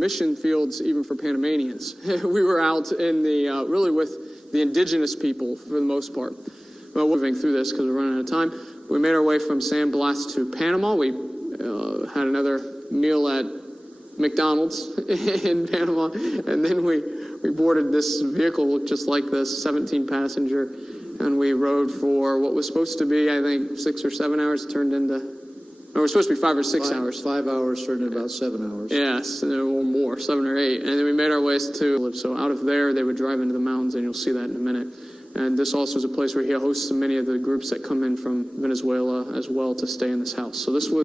mission fields even for Panamanians. We were out in the, really with the indigenous people for the most part. Well, we're moving through this because we're running out of time. We made our way from San Blas to Panama. We had another meal at McDonald's in Panama, and then we boarded this vehicle, looked just like this, 17 passenger, and we rode for what was supposed to be, I think, 6 or 7 hours. It turned into, no, it was supposed to be 5 or 6 hours. 5 hours turned into about 7 hours. Yes, and or more, 7 or 8. And then we made our ways to, so out of there, they would drive into the mountains, and you'll see that in a minute. And this also is a place where he hosts many of the groups that come in from Venezuela as well to stay in this house. So this was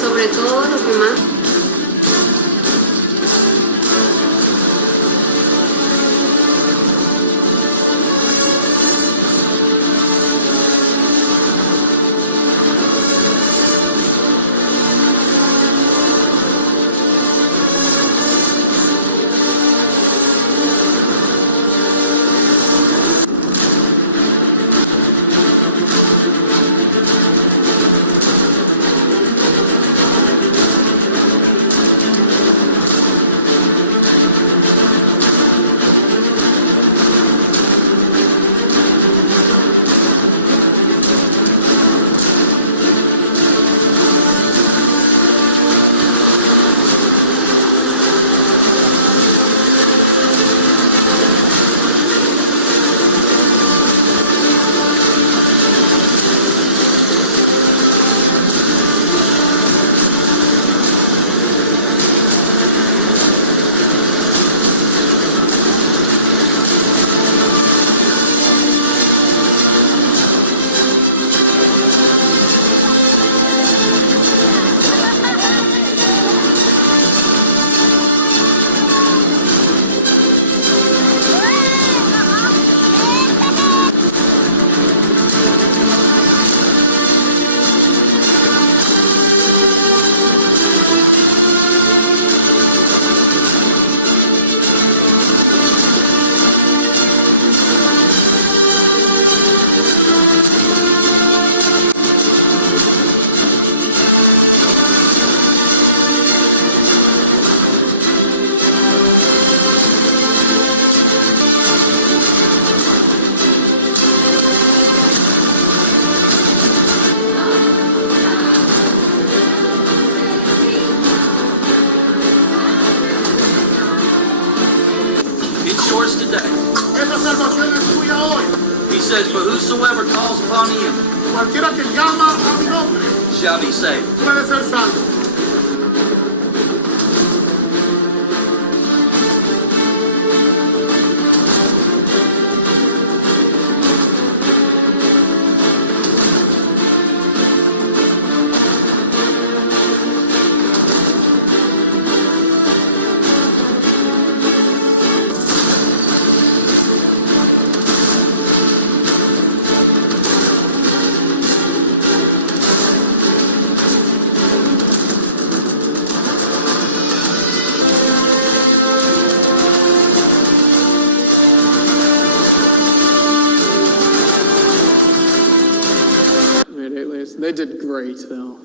sobre todo lo que más yours today. He says, but whosoever calls upon him shall be saved. They did great, though.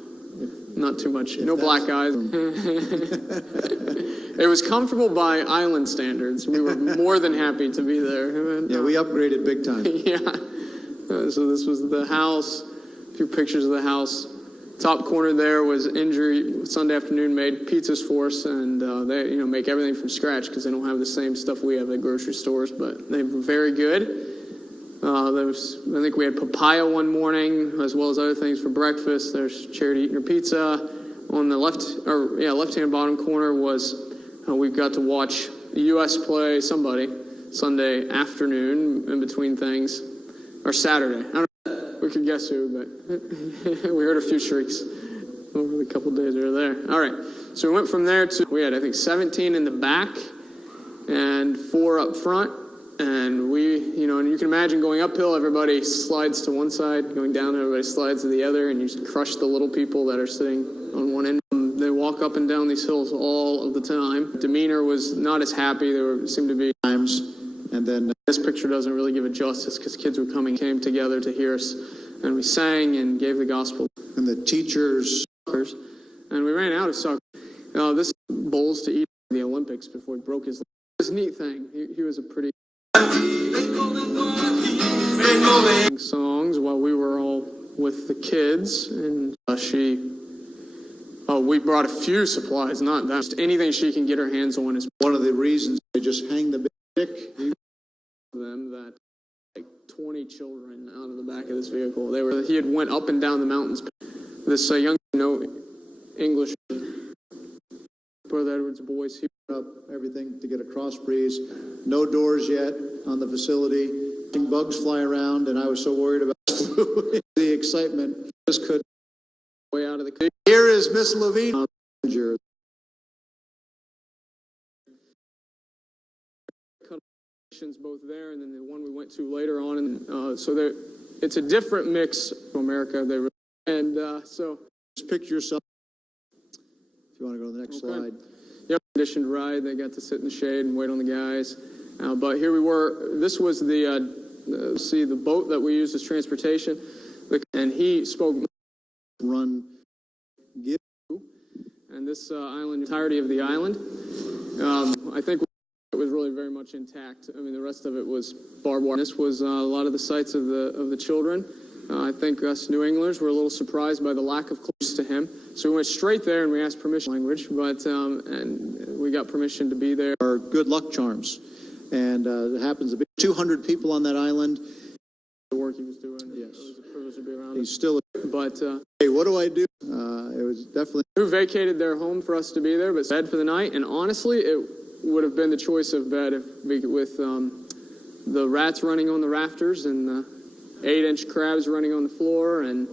Not too much. No black guys. It was comfortable by island standards. We were more than happy to be there. Yeah, we upgraded big time. Yeah. So this was the house. A few pictures of the house. Top corner there was Injury. Sunday afternoon made pizzas for us, and they make everything from scratch because they don't have the same stuff we have at grocery stores, but they were very good. I think we had papaya one morning, as well as other things for breakfast. There's Charity eating her pizza. On the left-hand bottom corner was we got to watch the U.S. play somebody Sunday afternoon in between things, or Saturday. I don't know. We could guess who, but we heard a few shrieks over the couple days we were there. All right, so we went from there to, we had, I think, 17 in the back and 4 up front. And and you can imagine going uphill, everybody slides to one side, going down, everybody slides to the other, and you just crush the little people that are sitting on one end. They walk up and down these hills all of the time. Demeanor was not as happy. Seemed to be times. And then this picture doesn't really give it justice because kids came together to hear us. And we sang and gave the gospel. And the teachers. And we ran out of soccer. This bowls to eat the Olympics before he broke his leg. This neat thing. He was a pretty songs while we were all with the kids, and we brought a few supplies, not that, just anything she can get her hands on is One of the reasons they just hang the stick. them that like 20 children out of the back of this vehicle. He had went up and down the mountains. This young English Brother Edwards' boys, he Up everything to get a cross breeze. No doors yet on the facility. Bugs fly around, and I was so worried about the excitement. Just couldn't. way out of the Here is Miss Levine. both there, and then the one we went to later on, and so there, it's a different mix to America. So Just picture yourself. If you want to go to the next slide. yeah, conditioned ride. They got to sit in the shade and wait on the guys. But here we were. This was the boat that we used as transportation, and he spoke. Run. Give. And this island, entirety of the island, I think it was really very much intact. I mean, the rest of it was barbed wire. This was a lot of the sights of the children. I think us New Englanders were a little surprised by the lack of close to him. So we went straight there and we asked permission language, but and we got permission to be there. Our good luck charms. And it happens to be 200 people on that island. The work he was doing. Yes. It was a privilege to be around. He's still. But Hey, what do I do? It was definitely. who vacated their home for us to be there, but bed for the night. And honestly, it would have been the choice of bed with the rats running on the rafters and the 8-inch crabs running on the floor and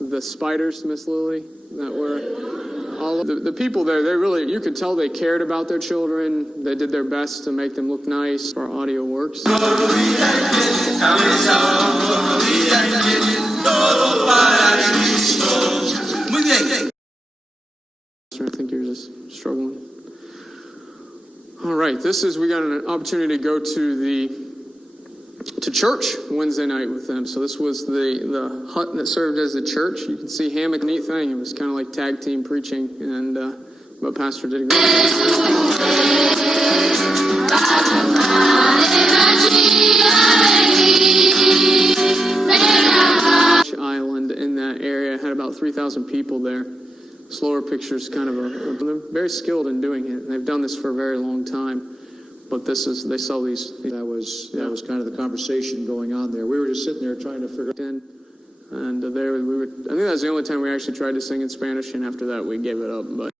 the spiders, Miss Lily, that were all of the people there. They really, you could tell they cared about their children. They did their best to make them look nice. Our audio works. I think you're just struggling. All right, we got an opportunity to go to church Wednesday night with them. So this was the hut that served as the church. You can see hammock, neat thing. It was kind of like tag team preaching, and but Pastor did a great island in that area had about 3,000 people there. Slower pictures, kind of they're very skilled in doing it. They've done this for a very long time. But they sell these. That was kind of the conversation going on there. We were just sitting there trying to figure. And there we were. I think that was the only time we actually tried to sing in Spanish, and after that we gave it up. But